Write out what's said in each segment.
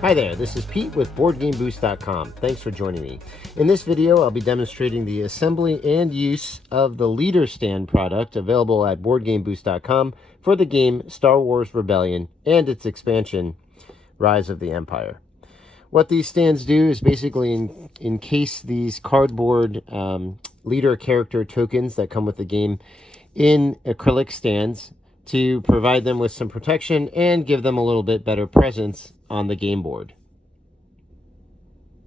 Hi there, this is Pete with Boardgameboost.com. Thanks for joining me. In this video, I'll be demonstrating the assembly and use of the leader stand product available at Boardgameboost.com for the game Star Wars Rebellion and its expansion, Rise of the Empire. What these stands do is basically encase these cardboard leader character tokens that come with the game in acrylic stands to provide them with some protection and give them a little bit better presence on the game board.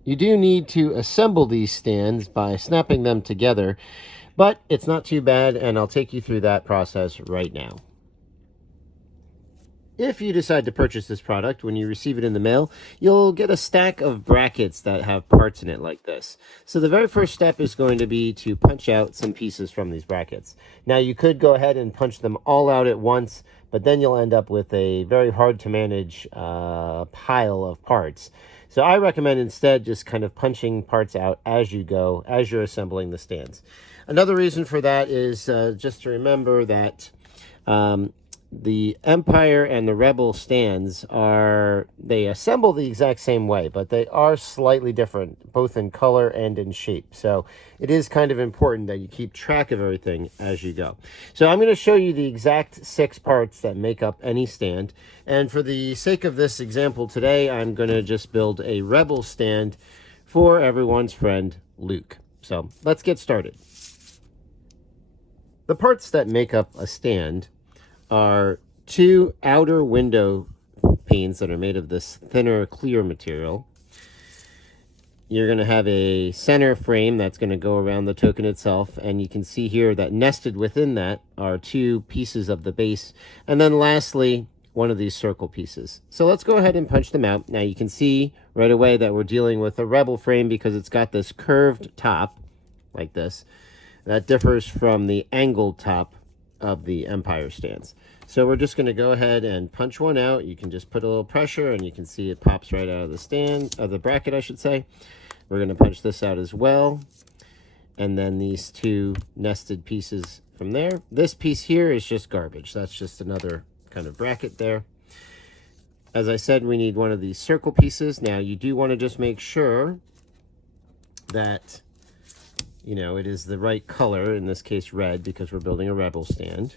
You do need to assemble these stands by snapping them together, but it's not too bad, and I'll take you through that process right now. If you decide to purchase this product, when you receive it in the mail, you'll get a stack of brackets that have parts in it like this. So the very first step is going to be to punch out some pieces from these brackets. Now you could go ahead and punch them all out at once, but then you'll end up with a very hard to manage pile of parts. So I recommend instead just kind of punching parts out as you go, as you're assembling the stands. Another reason for that is just to remember that the Empire and the Rebel stands they assemble the exact same way, but they are slightly different, both in color and in shape. So it is kind of important that you keep track of everything as you go. So I'm going to show you the exact 6 parts that make up any stand. And for the sake of this example today, I'm going to just build a Rebel stand for everyone's friend, Luke. So let's get started. The parts that make up a stand are 2 outer window panes that are made of this thinner clear material. You're going to have a center frame that's going to go around the token itself, and you can see here that nested within that are 2 pieces of the base, and then lastly one of these circle pieces. So let's go ahead and punch them out. Now you can see right away that we're dealing with a Rebel frame because it's got this curved top like this. That differs from the angled top of the Empire stands. So we're just going to go ahead and punch one out. You can just put a little pressure and you can see it pops right out of the stand, of the bracket I should say. We're going to punch this out as well, and then these 2 nested pieces from there. This piece here is just garbage. That's just another kind of bracket there. As I said, we need one of these circle pieces. Now you do want to just make sure that it is the right color, in this case red, because we're building a Rebel stand.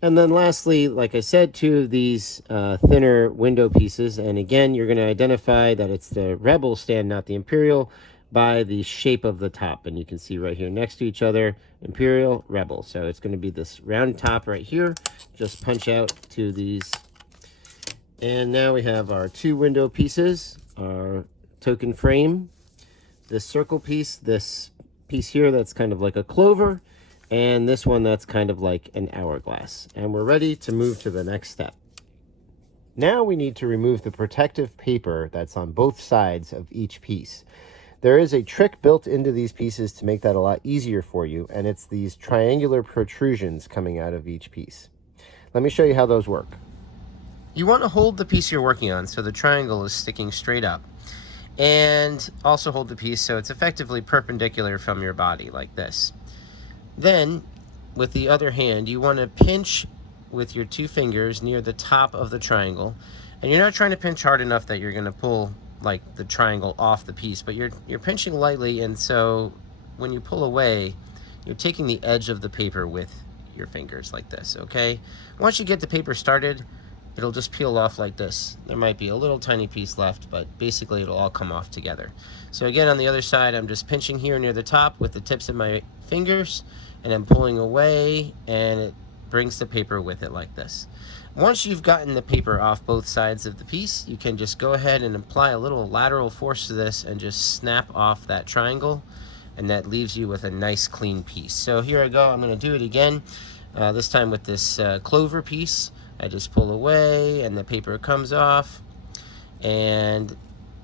And then lastly, like I said, 2 of these thinner window pieces. And again, you're going to identify that it's the Rebel stand, not the Imperial, by the shape of the top. And you can see right here next to each other, Imperial, Rebel. So it's going to be this round top right here. Just punch out 2 of these. And now we have our 2 window pieces, our token frame, this circle piece, this piece here that's kind of like a clover, and this one that's kind of like an hourglass. And we're ready to move to the next step. Now we need to remove the protective paper that's on both sides of each piece. There is a trick built into these pieces to make that a lot easier for you, and it's these triangular protrusions coming out of each piece. Let me show you how those work. You want to hold the piece you're working on so the triangle is sticking straight up, and also hold the piece so it's effectively perpendicular from your body like this. Then, with the other hand, you want to pinch with your 2 fingers near the top of the triangle. And you're not trying to pinch hard enough that you're going to pull like the triangle off the piece, but you're pinching lightly, and so when you pull away, you're taking the edge of the paper with your fingers like this, okay? Once you get the paper started, it'll just peel off like this. There might be a little tiny piece left, but basically it'll all come off together. So again, on the other side, I'm just pinching here near the top with the tips of my fingers, and I'm pulling away, and it brings the paper with it like this. Once you've gotten the paper off both sides of the piece, you can just go ahead and apply a little lateral force to this and just snap off that triangle, and that leaves you with a nice clean piece. So here I go. I'm going to do it again, this time with this clover piece. I just pull away and the paper comes off, and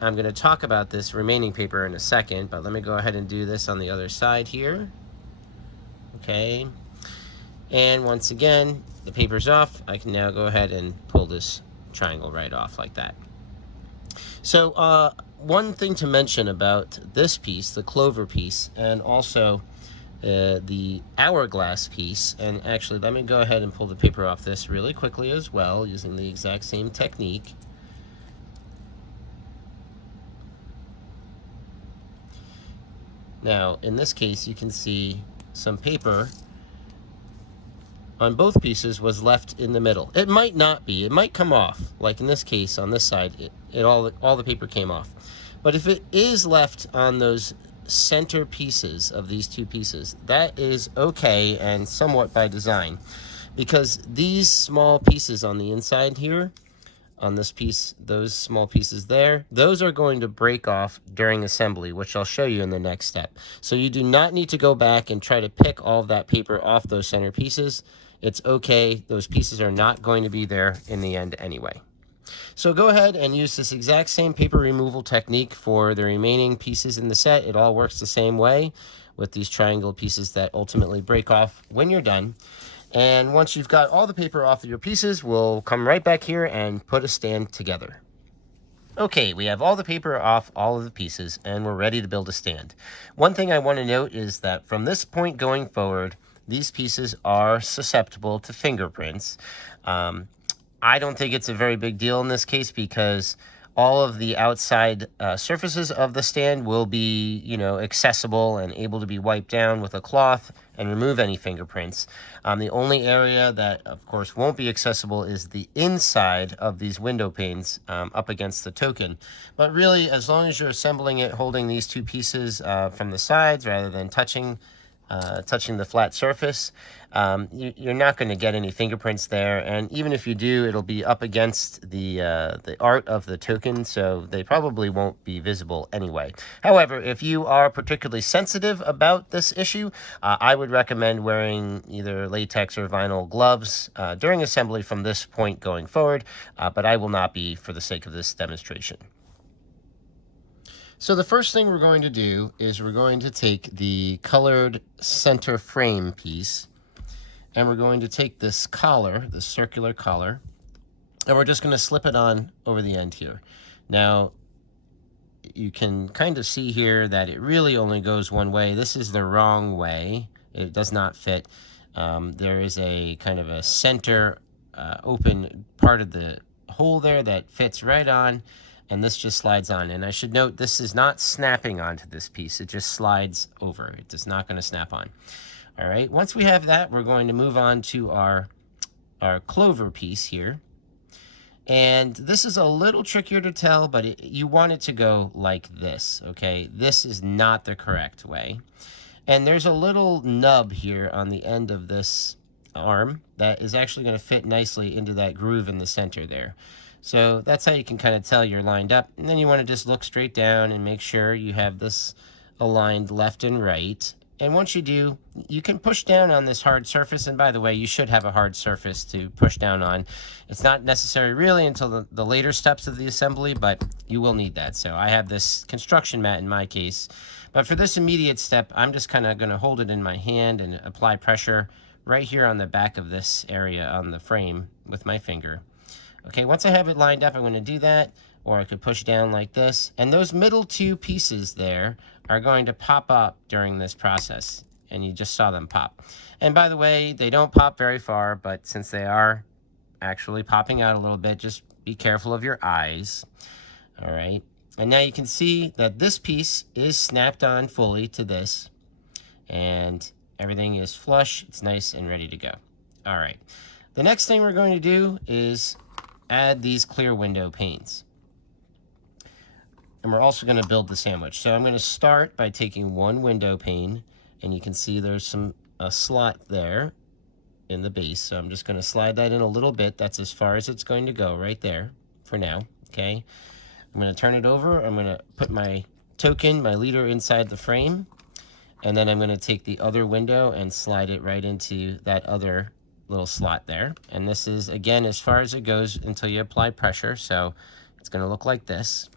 I'm going to talk about this remaining paper in a second, but let me go ahead and do this on the other side here. Okay, and once again the paper's off. I can now go ahead and pull this triangle right off like that. So one thing to mention about this piece, the clover piece, and also the hourglass piece, and actually let me go ahead and pull the paper off this really quickly as well, using the exact same technique. Now, in this case, you can see some paper on both pieces was left in the middle. It might not be. It might come off. Like in this case, on this side, all the paper came off. But if it is left on those center pieces of these two pieces, that is okay and somewhat by design, because these small pieces on the inside here, on this piece, those small pieces there, those are going to break off during assembly, which I'll show you in the next step. So you do not need to go back and try to pick all of that paper off those center pieces. It's okay. Those pieces are not going to be there in the end anyway. So go ahead and use this exact same paper removal technique for the remaining pieces in the set. It all works the same way with these triangle pieces that ultimately break off when you're done. And once you've got all the paper off of your pieces, we'll come right back here and put a stand together. Okay, we have all the paper off all of the pieces and we're ready to build a stand. One thing I want to note is that from this point going forward, these pieces are susceptible to fingerprints. I don't think it's a very big deal in this case because all of the outside surfaces of the stand will be, accessible and able to be wiped down with a cloth and remove any fingerprints. The only area that, of course, won't be accessible is the inside of these window panes up against the token. But really, as long as you're assembling it, holding these two pieces from the sides rather than touching the flat surface, you're not going to get any fingerprints there. And even if you do, it'll be up against the art of the token, so they probably won't be visible anyway. However, if you are particularly sensitive about this issue, I would recommend wearing either latex or vinyl gloves during assembly from this point going forward, but I will not be for the sake of this demonstration. So the first thing we're going to do is we're going to take the colored center frame piece, and we're going to take this collar, this circular collar, and we're just going to slip it on over the end here. Now, you can kind of see here that it really only goes one way. This is the wrong way. It does not fit. There is a kind of a center open part of the hole there that fits right on, and this just slides on. And I should note, this is not snapping onto this piece. It just slides over. It is not going to snap on. All right, once we have that, we're going to move on to our clover piece here. And this is a little trickier to tell, but you want it to go like this, okay? This is not the correct way. And there's a little nub here on the end of this arm that is actually going to fit nicely into that groove in the center there. So that's how you can kind of tell you're lined up. And then you want to just look straight down and make sure you have this aligned left and right. And once you do, you can push down on this hard surface. And by the way, you should have a hard surface to push down on. It's not necessary really until the later steps of the assembly, but you will need that. So I have this construction mat in my case. But for this immediate step, I'm just kind of going to hold it in my hand and apply pressure right here on the back of this area on the frame with my finger. Okay, once I have it lined up, I'm going to do that, or I could push down like this. And those middle two pieces there are going to pop up during this process. And you just saw them pop. And by the way, they don't pop very far, but since they are actually popping out a little bit, just be careful of your eyes. All right. And now you can see that this piece is snapped on fully to this. And everything is flush. It's nice and ready to go. All right. The next thing we're going to do is add these clear window panes. And we're also going to build the sandwich. So I'm going to start by taking one window pane, and you can see there's a slot there in the base. So I'm just going to slide that in a little bit. That's as far as it's going to go right there for now. Okay. I'm going to turn it over. I'm going to put my token, my leader, inside the frame. And then I'm going to take the other window and slide it right into that other little slot there. And this is, again, as far as it goes until you apply pressure. So it's going to look like this.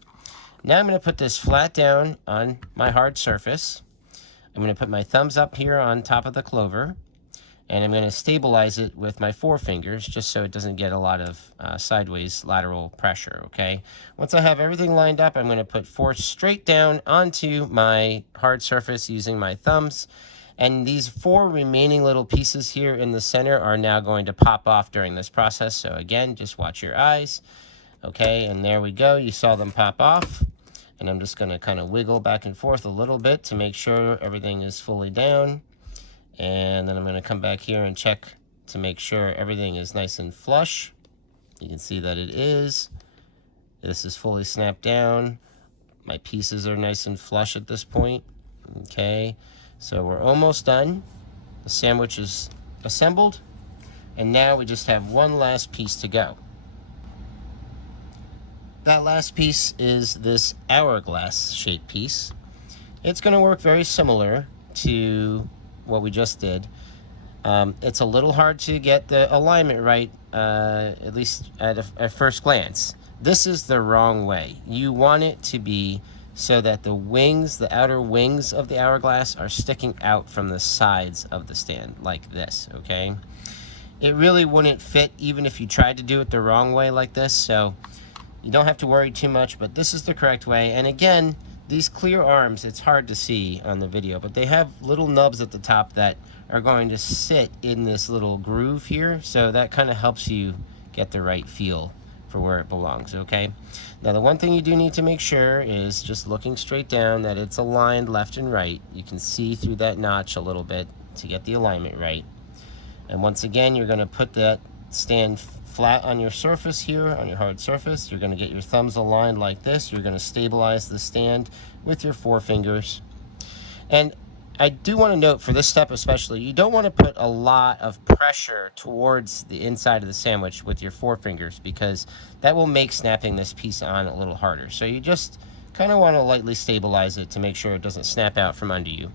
Now I'm going to put this flat down on my hard surface. I'm going to put my thumbs up here on top of the clover. And I'm going to stabilize it with my forefingers just so it doesn't get a lot of sideways lateral pressure, okay? Once I have everything lined up, I'm going to put force straight down onto my hard surface using my thumbs. And these four remaining little pieces here in the center are now going to pop off during this process. So again, just watch your eyes. Okay, and there we go. You saw them pop off. And I'm just going to kind of wiggle back and forth a little bit to make sure everything is fully down. And then I'm going to come back here and check to make sure everything is nice and flush. You can see that it is. This is fully snapped down. My pieces are nice and flush at this point. Okay, so we're almost done. The sandwich is assembled. And now we just have one last piece to go. That last piece is this hourglass shaped piece. It's going to work very similar to what we just did. It's a little hard to get the alignment right, at least at first glance. This is the wrong way. You want it to be so that the wings, the outer wings of the hourglass are sticking out from the sides of the stand like this, okay? It really wouldn't fit even if you tried to do it the wrong way like this, so you don't have to worry too much, but this is the correct way. And again, these clear arms, it's hard to see on the video, but they have little nubs at the top that are going to sit in this little groove here, so that kind of helps you get the right feel for where it belongs, okay? Now, the one thing you do need to make sure is just looking straight down that it's aligned left and right. You can see through that notch a little bit to get the alignment right. And once again, you're going to put that stand flat on your surface here, on your hard surface. You're going to get your thumbs aligned like this. You're going to stabilize the stand with your forefingers. And I do want to note for this step especially, you don't want to put a lot of pressure towards the inside of the sandwich with your forefingers, because that will make snapping this piece on a little harder. So you just kind of want to lightly stabilize it to make sure it doesn't snap out from under you.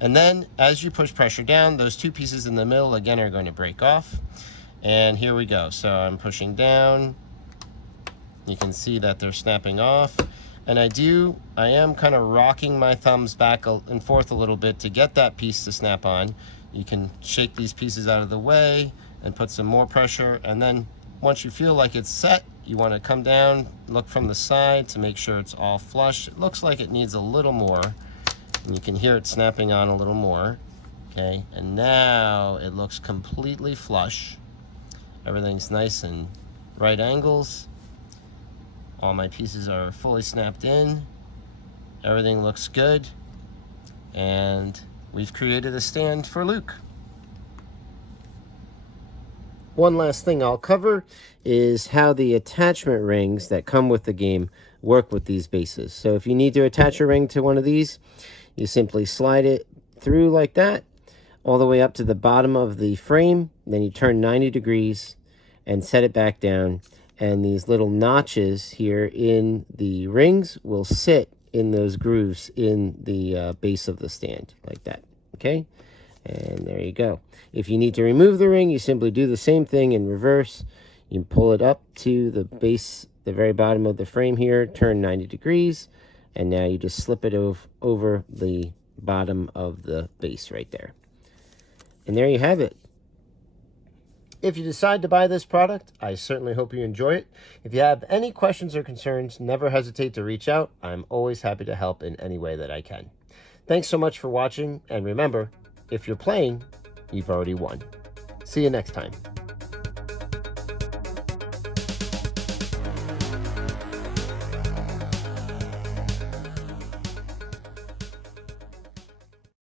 And then as you push pressure down, those two pieces in the middle again are going to break off. And here we go. So I'm pushing down. You can see that they're snapping off. And I am kind of rocking my thumbs back and forth a little bit to get that piece to snap on. You can shake these pieces out of the way and put some more pressure. And then once you feel like it's set, you want to come down, look from the side to make sure it's all flush. It looks like it needs a little more. And you can hear it snapping on a little more. Okay, and now it looks completely flush. Everything's nice and right angles. All my pieces are fully snapped in. Everything looks good. And we've created a stand for Luke. One last thing I'll cover is how the attachment rings that come with the game work with these bases. So if you need to attach a ring to one of these, you simply slide it through like that, all the way up to the bottom of the frame. Then you turn 90 degrees and set it back down. And these little notches here in the rings will sit in those grooves in the base of the stand like that. Okay, and there you go. If you need to remove the ring, you simply do the same thing in reverse. You pull it up to the base, the very bottom of the frame here, turn 90 degrees, and now you just slip it over the bottom of the base right there. And there you have it. If you decide to buy this product, I certainly hope you enjoy it. If you have any questions or concerns, never hesitate to reach out. I'm always happy to help in any way that I can. Thanks so much for watching, and remember, if you're playing, you've already won. See you next time.